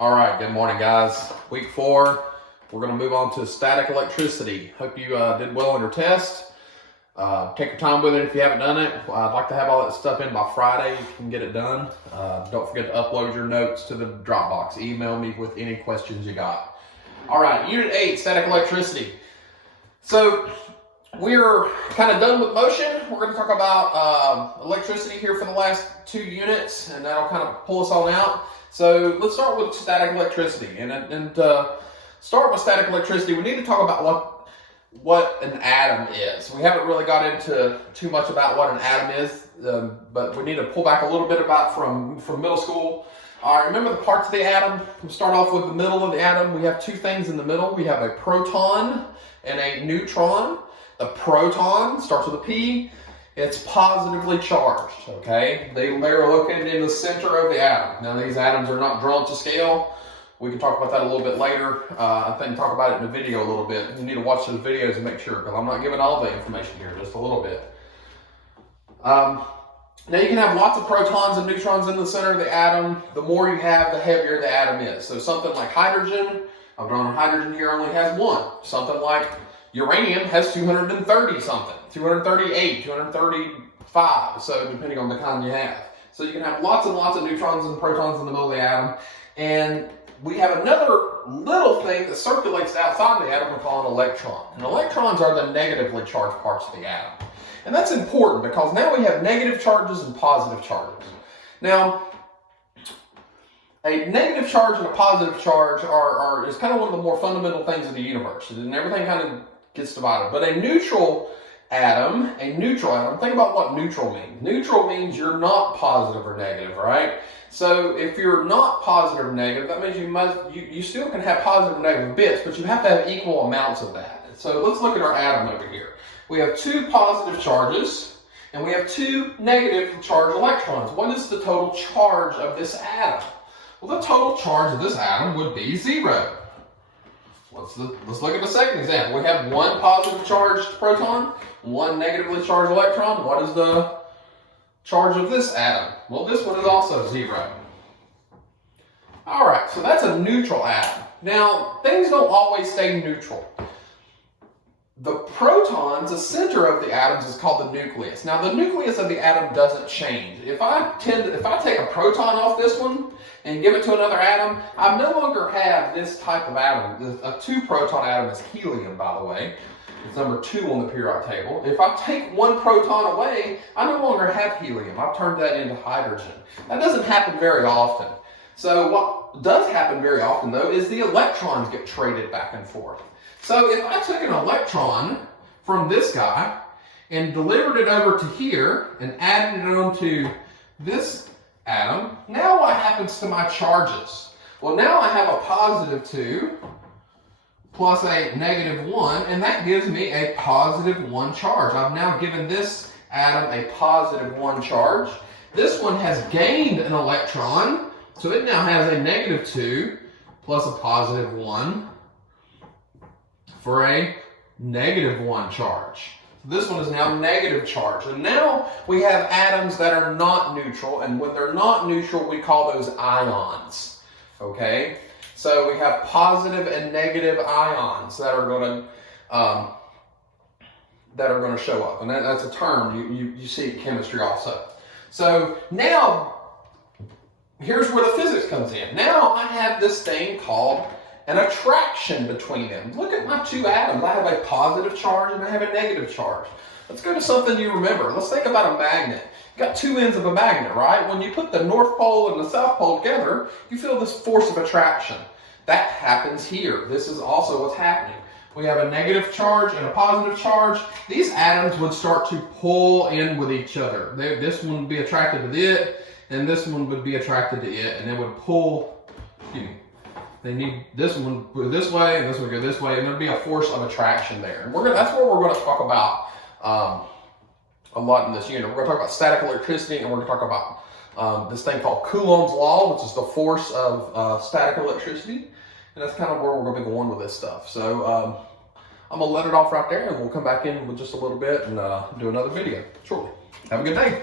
All right, good morning, guys. Week 4, we're going to move on to static electricity. Hope you did well on your test. Take your time with it if you haven't done it. I'd like to have all that stuff in by Friday. You can get it done. Don't forget to upload your notes to the Dropbox. Email me with any questions you got. All right, Unit 8, static electricity. So we're kind of done with motion. We're going to talk about electricity here for the last 2 units, and that'll kind of pull us on out. So let's start with static electricity. And start with static electricity, we need to talk about what an atom is. We haven't really got into too much about what an atom is, but we need to pull back a little bit about from middle school. All right, remember the parts of the atom? We'll start off with the middle of the atom. We have 2 things in the middle. We have a proton and a neutron. The proton starts with a P. It's positively charged, okay? They are located in the center of the atom. Now, these atoms are not drawn to scale. We can talk about that a little bit later. I think talk about it in the video a little bit. You need to watch those videos and make sure, because I'm not giving all the information here, just a little bit. Now, you can have lots of protons and neutrons in the center of the atom. The more you have, the heavier the atom is. So something like hydrogen, I've drawn hydrogen here, only has 1. Something like uranium has 230 something, 238, 235, so depending on the kind you have. So you can have lots and lots of neutrons and protons in the middle of the atom. And we have another little thing that circulates outside the atom we call an electron. And electrons are the negatively charged parts of the atom. And that's important because now we have negative charges and positive charges. Now, a negative charge and a positive charge is kind of one of the more fundamental things of the universe. And everything kind of gets divided. But a neutral atom, think about what neutral means. Neutral means you're not positive or negative, right? So if you're not positive or negative, that means you still can have positive and negative bits, but you have to have equal amounts of that. So let's look at our atom over here. We have 2 positive charges, and we have 2 negative charged electrons. What is the total charge of this atom? Well, the total charge of this atom would be 0. Let's look at the second example. We have 1 positive charged proton, 1 negatively charged electron. What is the charge of this atom? Well, this one is also 0. All right, so that's a neutral atom. Now, things don't always stay neutral. The protons, the center of the atoms, is called the nucleus. Now, the nucleus of the atom doesn't change. If I take a proton off this one and give it to another atom, I no longer have this type of atom. A 2-proton atom is helium, by the way. It's number 2 on the periodic table. If I take 1 proton away, I no longer have helium. I've turned that into hydrogen. That doesn't happen very often. So what does happen very often, though, is the electrons get traded back and forth. So if I took an electron from this guy and delivered it over to here and added it onto this atom, now what happens to my charges? Well, now I have a positive 2 plus a negative 1, and that gives me a positive 1 charge. I've now given this atom a positive 1 charge. This one has gained an electron, so it now has a negative 2 plus a positive 1 for a negative 1 charge. So this one is now negative charge. And now we have atoms that are not neutral, and when they're not neutral, we call those ions. Okay? So we have positive and negative ions that are going to show up. And that's a term you see in chemistry also. So now, here's where the physics comes in. Now I have this thing called an attraction between them. Look at my 2 atoms. I have a positive charge and I have a negative charge. Let's go to something you remember. Let's think about a magnet. You got 2 ends of a magnet, right? When you put the North Pole and the South Pole together, you feel this force of attraction. That happens here. This is also what's happening. We have a negative charge and a positive charge. These atoms would start to pull in with each other. This one would be attracted to it, and this one would be attracted to it, and it would pull, they need this one go this way, and this one go this way, and there'd be a force of attraction there. And that's what we're going to talk about a lot in this unit. We're going to talk about static electricity, and we're going to talk about this thing called Coulomb's law, which is the force of static electricity. And that's kind of where we're going to be going with this stuff. So I'm going to let it off right there, and we'll come back in with just a little bit and do another video shortly. Have a good day.